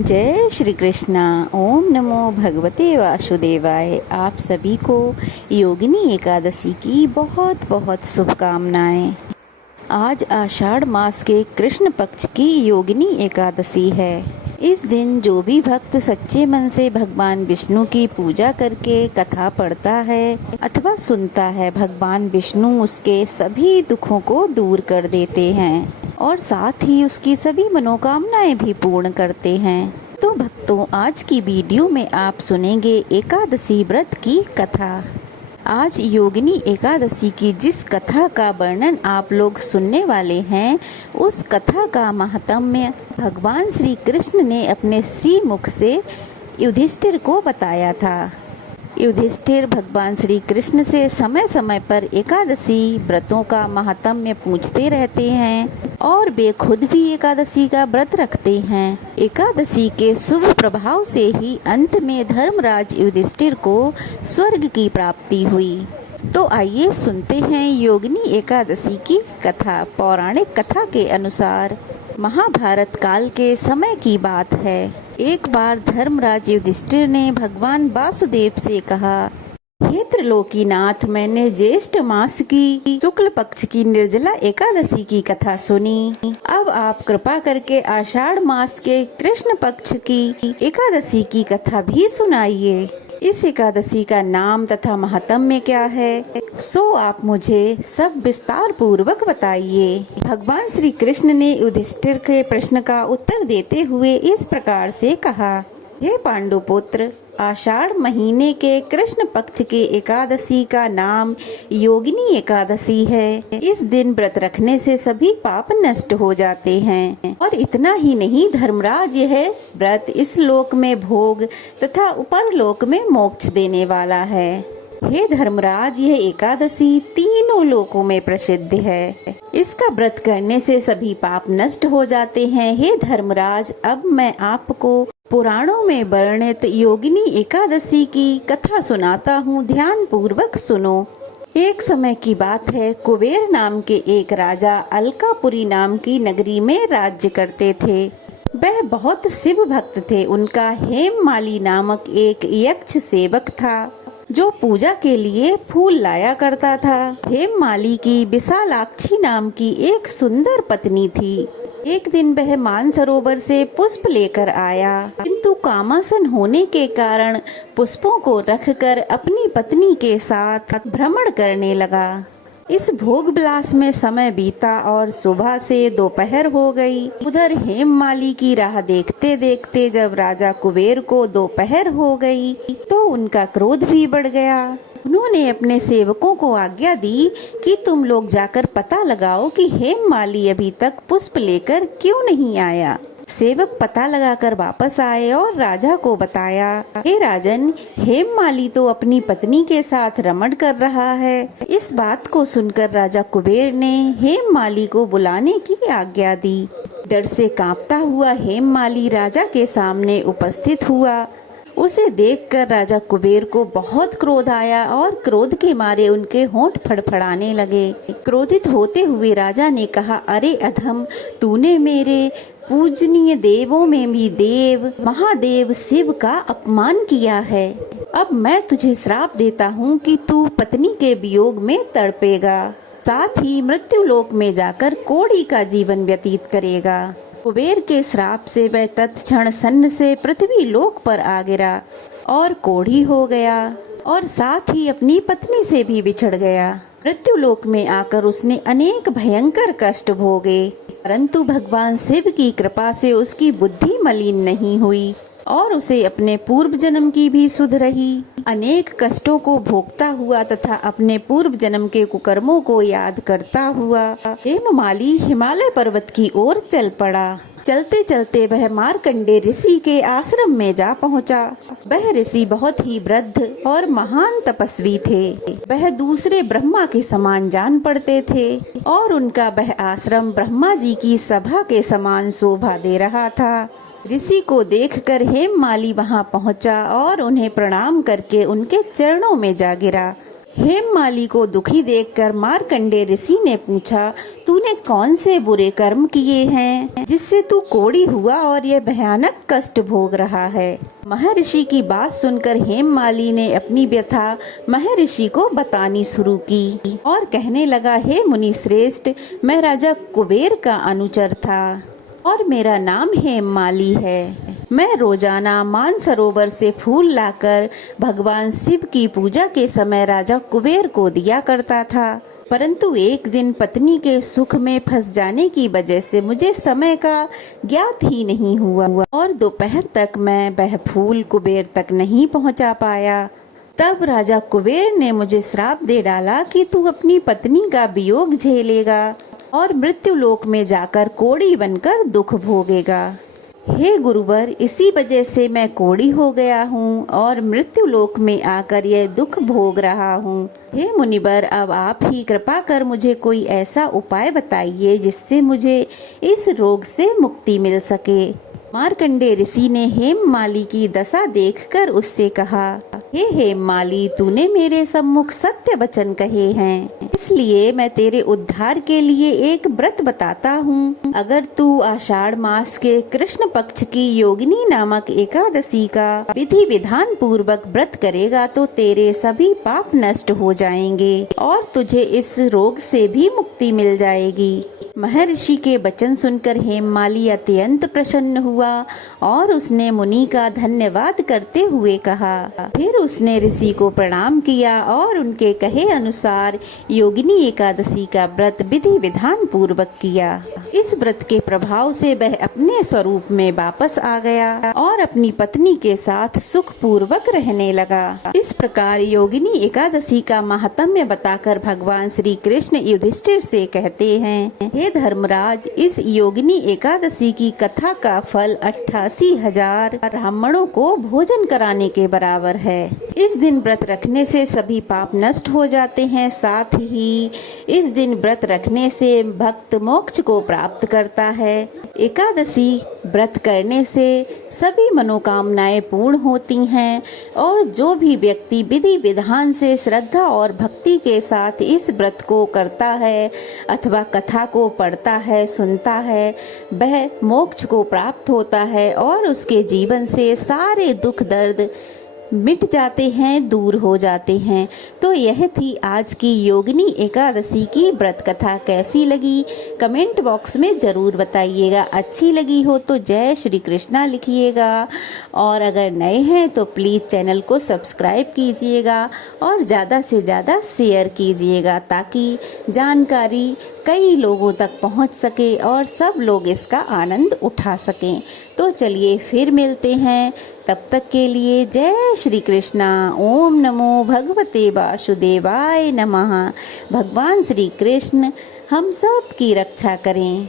जय श्री कृष्णा। ओम नमो भगवते वासुदेवाय। आप सभी को योगिनी एकादशी की बहुत बहुत शुभकामनाएं। आज आषाढ़ मास के कृष्ण पक्ष की योगिनी एकादशी है। इस दिन जो भी भक्त सच्चे मन से भगवान विष्णु की पूजा करके कथा पढ़ता है अथवा सुनता है, भगवान विष्णु उसके सभी दुखों को दूर कर देते हैं और साथ ही उसकी सभी मनोकामनाएं भी पूर्ण करते हैं। तो भक्तों, आज की वीडियो में आप सुनेंगे एकादशी व्रत की कथा। आज योगिनी एकादशी की जिस कथा का वर्णन आप लोग सुनने वाले हैं, उस कथा का महात्म्य भगवान श्री कृष्ण ने अपने श्री मुख से युधिष्ठिर को बताया था। युधिष्ठिर भगवान श्री कृष्ण से समय समय पर एकादशी व्रतों का महात्म्य पूछते रहते हैं और वे खुद भी एकादशी का व्रत रखते हैं। एकादशी के शुभ प्रभाव से ही अंत में धर्मराज युधिष्ठिर को स्वर्ग की प्राप्ति हुई। तो आइए सुनते हैं योगिनी एकादशी की कथा। पौराणिक कथा के अनुसार महाभारत काल के समय की बात है। एक बार धर्मराज युधिष्ठिर ने भगवान वासुदेव से कहा, हे त्रिलोकीनाथ, मैंने ज्येष्ठ मास की शुक्ल पक्ष की निर्जला एकादशी की कथा सुनी। अब आप कृपा करके आषाढ़ मास के कृष्ण पक्ष की एकादशी की कथा भी सुनाइए। इस एकादशी का नाम तथा महात्म्य क्या है, सो आप मुझे सब विस्तार पूर्वक बताइए। भगवान श्री कृष्ण ने युधिष्ठिर के प्रश्न का उत्तर देते हुए इस प्रकार से कहा, हे पांडुपुत्र, आषाढ़ महीने के कृष्ण पक्ष के एकादशी का नाम योगिनी एकादशी है। इस दिन व्रत रखने से सभी पाप नष्ट हो जाते हैं और इतना ही नहीं, धर्मराज, यह व्रत इस लोक में भोग तथा उपरलोक में मोक्ष देने वाला है। हे धर्मराज, यह एकादशी तीनों लोकों में प्रसिद्ध है। इसका व्रत करने से सभी पाप नष्ट हो जाते हैं। हे धर्मराज, अब मैं आपको पुराणों में वर्णित योगिनी एकादशी की कथा सुनाता हूँ, ध्यान पूर्वक सुनो। एक समय की बात है, कुबेर नाम के एक राजा अलकापुरी नाम की नगरी में राज्य करते थे। वह बहुत शिव भक्त थे। उनका हेममाली नामक एक यक्ष सेवक था जो पूजा के लिए फूल लाया करता था। हेममाली की विशालाक्षी नाम की एक सुंदर पत्नी थी। एक दिन वह मानसरोवर से पुष्प लेकर आया, किंतु कामासन होने के कारण पुष्पों को रखकर अपनी पत्नी के साथ भ्रमण करने लगा। इस भोग विलास में समय बीता और सुबह से दोपहर हो गई। उधर हेममाली की राह देखते देखते जब राजा कुबेर को दोपहर हो गई तो उनका क्रोध भी बढ़ गया। उन्होंने अपने सेवकों को आज्ञा दी कि तुम लोग जाकर पता लगाओ कि हेममाली अभी तक पुष्प लेकर क्यों नहीं आया। सेवक पता लगाकर वापस आए और राजा को बताया, हे राजन, हेममाली तो अपनी पत्नी के साथ रमण कर रहा है। इस बात को सुनकर राजा कुबेर ने हेममाली को बुलाने की आज्ञा दी। डर से कांपता हुआ हेममाली राजा के सामने उपस्थित हुआ। उसे देखकर राजा कुबेर को बहुत क्रोध आया और क्रोध के मारे उनके होंठ फड़फड़ाने लगे। क्रोधित होते हुए राजा ने कहा, अरे अधम, तूने मेरे पूजनीय देवों में भी देव महादेव शिव का अपमान किया है। अब मैं तुझे श्राप देता हूँ कि तू पत्नी के वियोग में तड़पेगा, साथ ही मृत्यु लोक में जाकर कोढ़ी का जीवन व्यतीत करेगा। कुबेर के श्राप से वह तत्क्षण सन्न से पृथ्वी लोक पर आ गिरा और कोढ़ी हो गया और साथ ही अपनी पत्नी से भी बिछड़ गया। मृत्यु लोक में आकर उसने अनेक भयंकर कष्ट भोगे, परंतु भगवान शिव की कृपा से उसकी बुद्धि मलिन नहीं हुई और उसे अपने पूर्व जन्म की भी सुध रही। अनेक कष्टों को भोगता हुआ तथा अपने पूर्व जन्म के कुकर्मों को याद करता हुआ हेममाली हिमालय पर्वत की ओर चल पड़ा। चलते चलते वह मार्कंडे ऋषि के आश्रम में जा पहुंचा। वह ऋषि बहुत ही वृद्ध और महान तपस्वी थे। वह दूसरे ब्रह्मा के समान जान पड़ते थे और उनका वह आश्रम ब्रह्मा जी की सभा के समान शोभा दे रहा था। ऋषि को देखकर हेममाली वहां पहुंचा और उन्हें प्रणाम करके उनके चरणों में जा गिरा। हेममाली को दुखी देखकर मार्कंडेय ऋषि ने पूछा, तूने कौन से बुरे कर्म किए हैं जिससे तू कोढ़ी हुआ और यह भयानक कष्ट भोग रहा है। महर्षि की बात सुनकर हेममाली ने अपनी व्यथा महर्षि को बतानी शुरू की और कहने लगा, हे मुनि श्रेष्ठ, मैं राजा कुबेर का अनुचर था और मेरा नाम हेममाली है। मैं रोजाना मानसरोवर से फूल लाकर भगवान शिव की पूजा के समय राजा कुबेर को दिया करता था, परंतु एक दिन पत्नी के सुख में फंस जाने की वजह से मुझे समय का ज्ञात ही नहीं हुआ और दोपहर तक मैं वह फूल कुबेर तक नहीं पहुंचा पाया। तब राजा कुबेर ने मुझे श्राप दे डाला कि तू अपनी पत्नी का वियोग झेलेगा और मृत्यु लोक में जाकर कोढ़ी बनकर दुख भोगेगा। हे गुरुवर, इसी वजह से मैं कोढ़ी हो गया हूँ और मृत्यु लोक में आकर यह दुख भोग रहा हूँ। हे मुनिवर, अब आप ही कृपा कर मुझे कोई ऐसा उपाय बताइए जिससे मुझे इस रोग से मुक्ति मिल सके। मार्कंडेय ऋषि ने हेममाली की दशा देखकर उससे कहा, हे हेममाली, तूने मेरे सम्मुख सत्य वचन कहे हैं, इसलिए मैं तेरे उद्धार के लिए एक व्रत बताता हूँ। अगर तू आषाढ़ मास के कृष्ण पक्ष की योगिनी नामक एकादशी का विधि विधान पूर्वक व्रत करेगा तो तेरे सभी पाप नष्ट हो जाएंगे और तुझे इस रोग से भी मुक्ति मिल जाएगी। महर्षि के वचन सुनकर हेममाली अत्यंत प्रसन्न हुआ और उसने मुनि का धन्यवाद करते हुए कहा। फिर उसने ऋषि को प्रणाम किया और उनके कहे अनुसार योगिनी एकादशी का व्रत विधि विधान पूर्वक किया। इस व्रत के प्रभाव से वह अपने स्वरूप में वापस आ गया और अपनी पत्नी के साथ सुख पूर्वक रहने लगा। इस प्रकार योगिनी एकादशी का महात्म्य बताकर भगवान श्री कृष्ण युधिष्ठिर से कहते हैं, हे धर्मराज, इस योगिनी एकादशी की कथा का फल 88,000 ब्राह्मणों को भोजन कराने के बराबर है। इस दिन व्रत रखने से सभी पाप नष्ट हो जाते हैं। साथ ही इस दिन व्रत रखने से भक्त मोक्ष को प्राप्त करता है। एकादशी व्रत करने से सभी मनोकामनाएं पूर्ण होती हैं और जो भी व्यक्ति विधि विधान से श्रद्धा और भक्ति के साथ इस व्रत को करता है अथवा कथा को पढ़ता है, सुनता है, वह मोक्ष को प्राप्त होता है और उसके जीवन से सारे दुख दर्द मिट जाते हैं, दूर हो जाते हैं। तो यह थी आज की योगिनी एकादशी की व्रत कथा। कैसी लगी कमेंट बॉक्स में ज़रूर बताइएगा। अच्छी लगी हो तो जय श्री कृष्णा लिखिएगा और अगर नए हैं तो प्लीज़ चैनल को सब्सक्राइब कीजिएगा और ज़्यादा से ज़्यादा शेयर कीजिएगा ताकि जानकारी कई लोगों तक पहुंच सके और सब लोग इसका आनंद उठा सकें। तो चलिए फिर मिलते हैं, तब तक के लिए जय श्री कृष्णा। ओम नमो भगवते वासुदेवाय नमः। भगवान श्री कृष्ण हम सब की रक्षा करें।